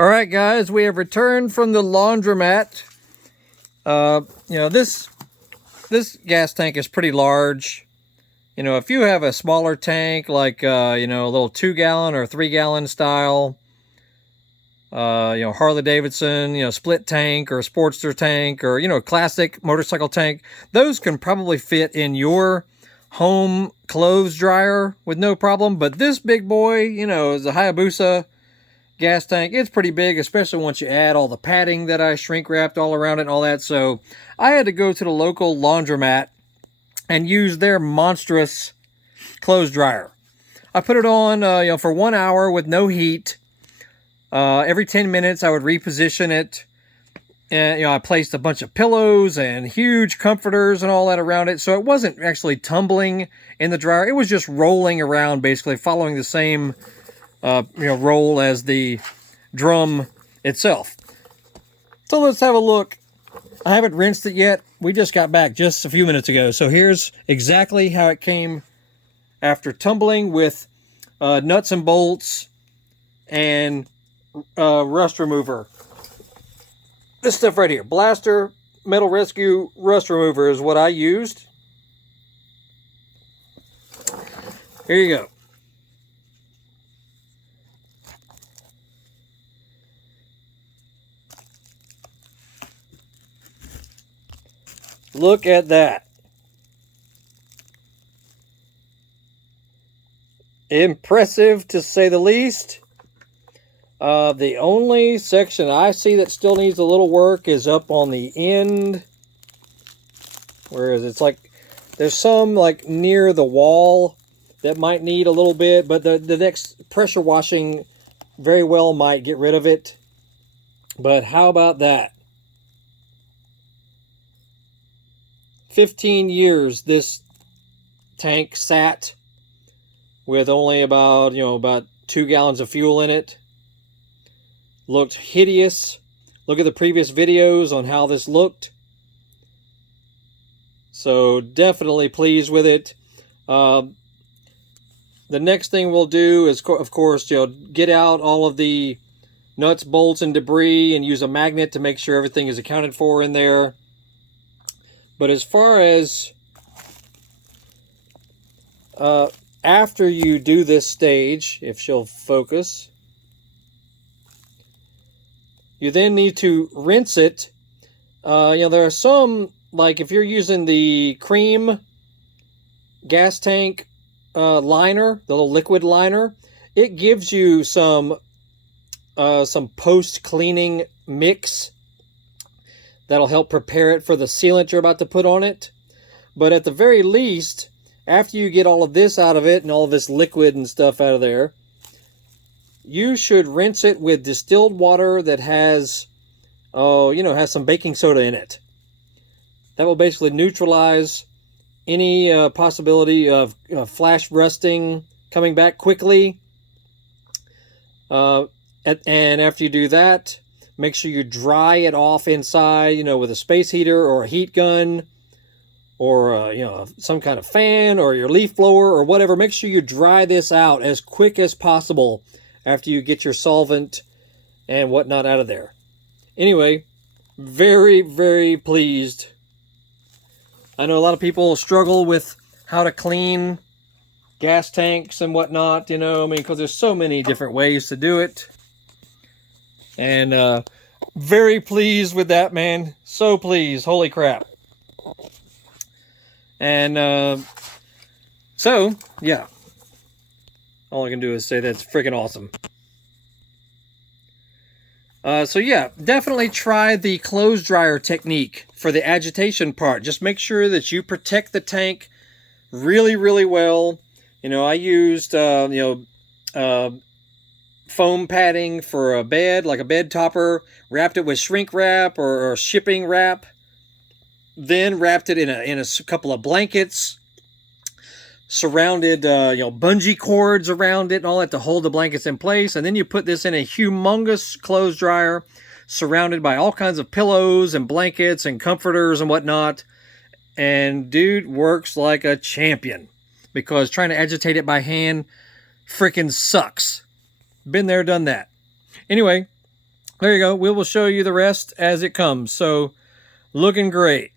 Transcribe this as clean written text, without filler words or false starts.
All right, guys, we have returned from the laundromat. This gas tank is pretty large. You know, if you have a smaller tank, like, a little 2-gallon or 3-gallon style, Harley Davidson, split tank or Sportster tank or, classic motorcycle tank, those can probably fit in your home clothes dryer with no problem. But this big boy, is a Hayabusa gas tank. It's pretty big, especially once you add all the padding that I shrink wrapped all around it and all that. So I had to go to the local laundromat and use their monstrous clothes dryer. I put it on, for 1 hour with no heat. Every 10 minutes, I would reposition it. And, I placed a bunch of pillows and huge comforters and all that around it. So it wasn't actually tumbling in the dryer. It was just rolling around, basically following the same roll as the drum itself. So let's have a look. I haven't rinsed it yet. We just got back just a few minutes ago. So here's exactly how it came after tumbling with nuts and bolts and rust remover. This stuff right here, Blaster Metal Rescue Rust Remover, is what I used. Here you go. Look at that. Impressive, to say the least. The only section I see that still needs a little work is up on the end. Whereas it's like, there's some like near the wall that might need a little bit, but the next pressure washing very well might get rid of it. But how about that? 15 years this tank sat with only about 2 gallons of fuel in it. Looked hideous. Look at the previous videos on how this looked. So definitely pleased with it. The next thing we'll do is, of course, get out all of the nuts, bolts, and debris and use a magnet to make sure everything is accounted for in there. But as far as after you do this stage, if she'll focus, you then need to rinse it. There are some, like if you're using the cream gas tank liner, the little liquid liner, it gives you some post-cleaning mix that'll help prepare it for the sealant you're about to put on it. But at the very least, after you get all of this out of it and all of this liquid and stuff out of there, you should rinse it with distilled water that has some baking soda in it. That will basically neutralize any possibility of flash rusting coming back quickly. And after you do that, make sure you dry it off inside, with a space heater or a heat gun or, some kind of fan or your leaf blower or whatever. Make sure you dry this out as quick as possible after you get your solvent and whatnot out of there. Anyway, very, very pleased. I know a lot of people struggle with how to clean gas tanks and whatnot, because there's so many different ways to do it. And very pleased with that, man. So pleased. Holy crap. And so, yeah. All I can do is say that's freaking awesome. So yeah, definitely try the clothes dryer technique for the agitation part. Just make sure that you protect the tank really, really well. I used, foam padding for a bed, like a bed topper, wrapped it with shrink wrap or shipping wrap, then wrapped it in a couple of blankets, surrounded bungee cords around it and all that to hold the blankets in place, and then you put this in a humongous clothes dryer surrounded by all kinds of pillows and blankets and comforters and whatnot, and dude works like a champion, because trying to agitate it by hand freaking sucks. Been there, done that. Anyway, there you go. We will show you the rest as it comes. So looking great.